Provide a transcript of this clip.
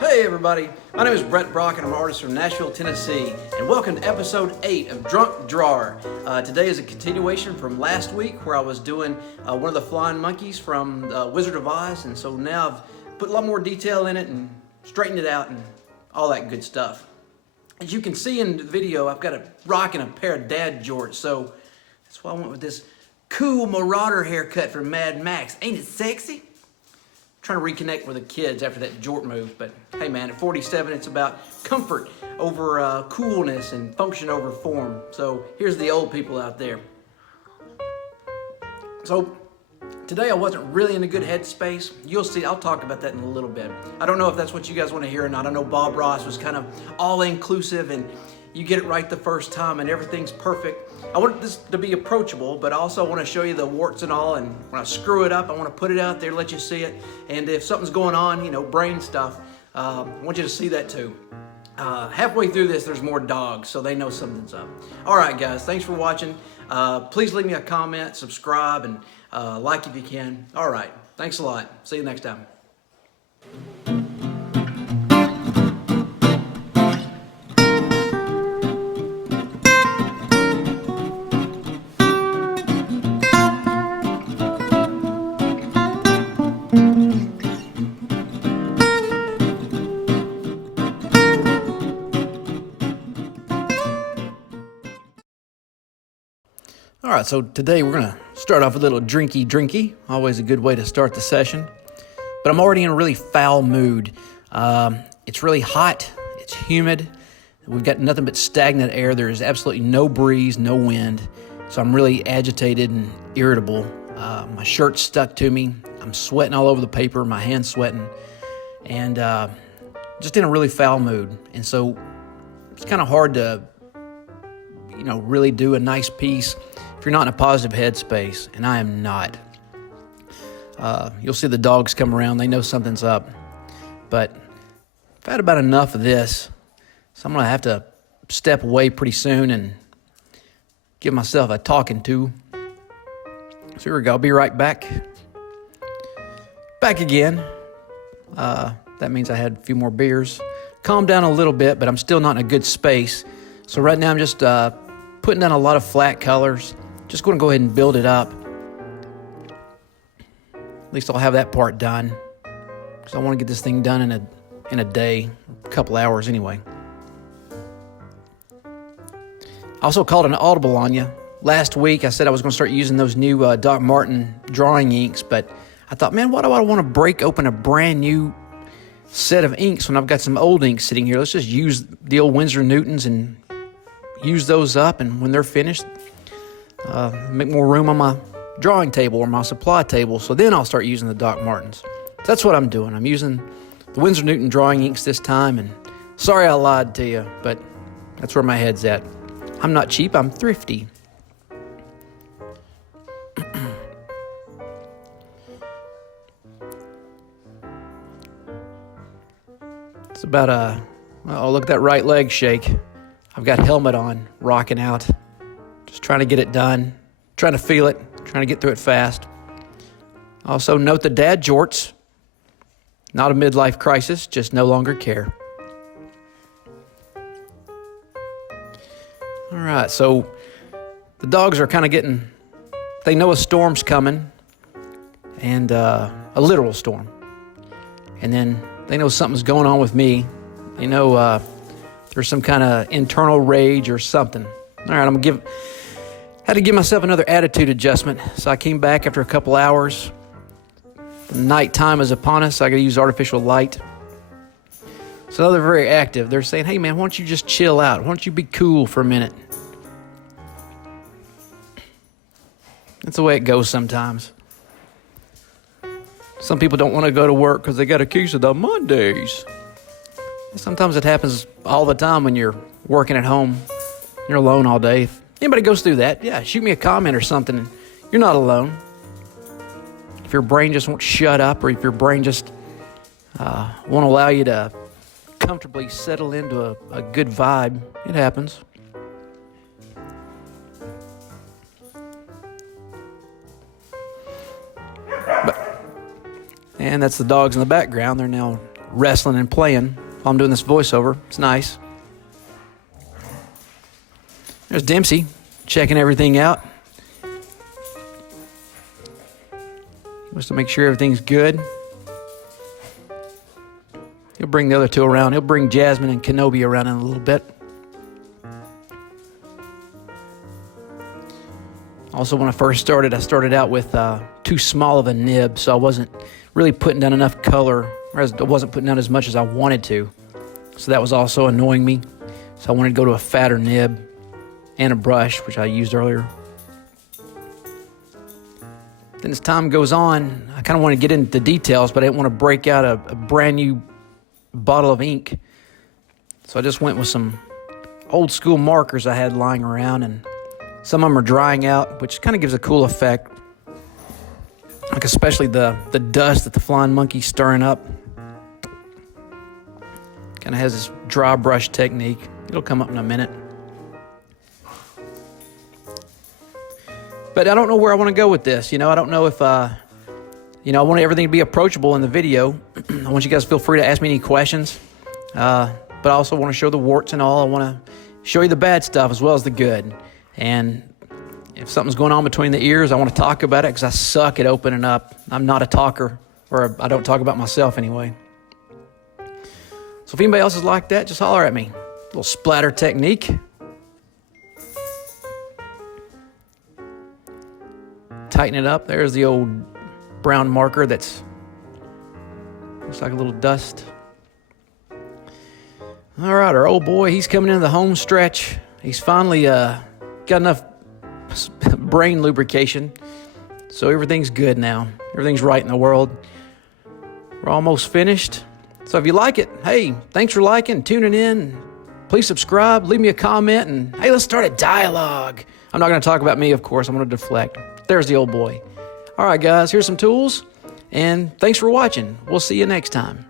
Hey everybody, my name is Brett Brock and I'm an artist from Nashville, Tennessee, and welcome to episode 8 of Drunk Drawer. Today is a continuation from last week where I was doing one of the flying monkeys from Wizard of Oz, and so now I've put a lot more detail in it and straightened it out and all that good stuff. As you can see in the video, I've got a rocking a pair of dad jorts, so that's why I went with this cool Marauder haircut from Mad Max. Ain't it sexy? Trying to reconnect with the kids after that jort move, but hey man, at 47 it's about comfort over coolness and function over form. So here's the old people out there. So today I wasn't really in a good headspace. You'll see, I'll talk about that in a little bit. I don't know if that's what you guys want to hear or not. I know Bob Ross was kind of all-inclusive and you get it right the first time and everything's perfect. I want this to be approachable, but I also want to show you the warts and all, and when I screw it up, I want to put it out there, let you see it, and if something's going on, you know, brain stuff, I want you to see that too. Halfway through this, there's more dogs, so they know something's up. All right, guys, thanks for watching. Please leave me a comment, subscribe, and like if you can. All right, thanks a lot. See you next time. All right, so today we're gonna start off with a little drinky, always a good way to start the session. But I'm already in a really foul mood. It's really hot, it's humid. We've got nothing but stagnant air. There is absolutely no breeze, no wind. So I'm really agitated and irritable. My shirt's stuck to me. I'm sweating all over the paper, my hand's sweating. And just in a really foul mood. And so it's kind of hard to, really do a nice piece if you're not in a positive headspace, and I am not. You'll see the dogs come around. They know something's up. But I've had about enough of this, so I'm going to have to step away pretty soon and give myself a talking to. So here we go. I'll be right back. Back again. That means I had a few more beers. Calmed down a little bit, but I'm still not in a good space. So right now I'm just putting down a lot of flat colors. Just going to go ahead and build it up. At least I'll have that part done, because I want to get this thing done in a day, a couple hours anyway. I also called an audible on you. Last week I said I was going to start using those new Doc Martin drawing inks, but I thought, man, why do I want to break open a brand new set of inks when I've got some old inks sitting here? Let's just use the old Winsor&Newtons and use those up, and when they're finished, make more room on my drawing table or my supply table, so then I'll start using the Doc Martens. That's what I'm doing. I'm using the Winsor&Newton drawing inks this time, and sorry I lied to you, but that's where my head's at. I'm not cheap, I'm thrifty. It's about oh, look at that right leg shake. I've got helmet on, rocking out. Just trying to get it done, trying to feel it, trying to get through it fast. Also, note the dad jorts. Not a midlife crisis, just no longer care. All right, so the dogs are kind of getting, they know a storm's coming, and a literal storm. And then they know something's going on with me. They know there's some kind of internal rage or something. All right, had to give myself another attitude adjustment. So I came back after a couple hours. The nighttime is upon us. So I got to use artificial light. So now they're very active. They're saying, hey man, why don't you just chill out? Why don't you be cool for a minute? That's the way it goes sometimes. Some people don't want to go to work because they got accused of the Mondays. Sometimes it happens all the time when you're working at home. You're alone all day. If anybody goes through that, yeah, shoot me a comment or something. You're not alone. If your brain just won't shut up, or if your brain just won't allow you to comfortably settle into a good vibe, it happens. And that's the dogs in the background. They're now wrestling and playing while I'm doing this voiceover. It's nice. There's Dempsey checking everything out. He wants to make sure everything's good. He'll bring the other two around. He'll bring Jasmine and Kenobi around in a little bit. Also, when I first started, I started out with too small of a nib, so I wasn't really putting down enough color, or I wasn't putting down as much as I wanted to. So that was also annoying me. So I wanted to go to a fatter nib and a brush, which I used earlier. Then as time goes on, I kind of want to get into the details, but I didn't want to break out a brand new bottle of ink. So I just went with some old school markers I had lying around, and some of them are drying out, which kind of gives a cool effect. Like especially the dust that the flying monkey's stirring up. Kind of has this dry brush technique. It'll come up in a minute. But I don't know where I want to go with this. I don't know if, I want everything to be approachable in the video. I want you guys to feel free to ask me any questions. But I also want to show the warts and all. I want to show you the bad stuff as well as the good. And if something's going on between the ears, I want to talk about it because I suck at opening up. I'm not a talker, or I don't talk about myself anyway. So if anybody else is like that, just holler at me. A little splatter technique. Tighten it up. There's the old brown marker that's looks like a little dust. All right, our old boy, he's coming into the home stretch. He's finally got enough brain lubrication, so everything's good now. Everything's right in the world. We're almost finished. So if you like it, hey, thanks for liking, tuning in. Please subscribe, leave me a comment, and hey, let's start a dialogue. I'm not going to talk about me, of course. I'm going to deflect. There's the old boy. All right, guys, here's some tools, and thanks for watching. We'll see you next time.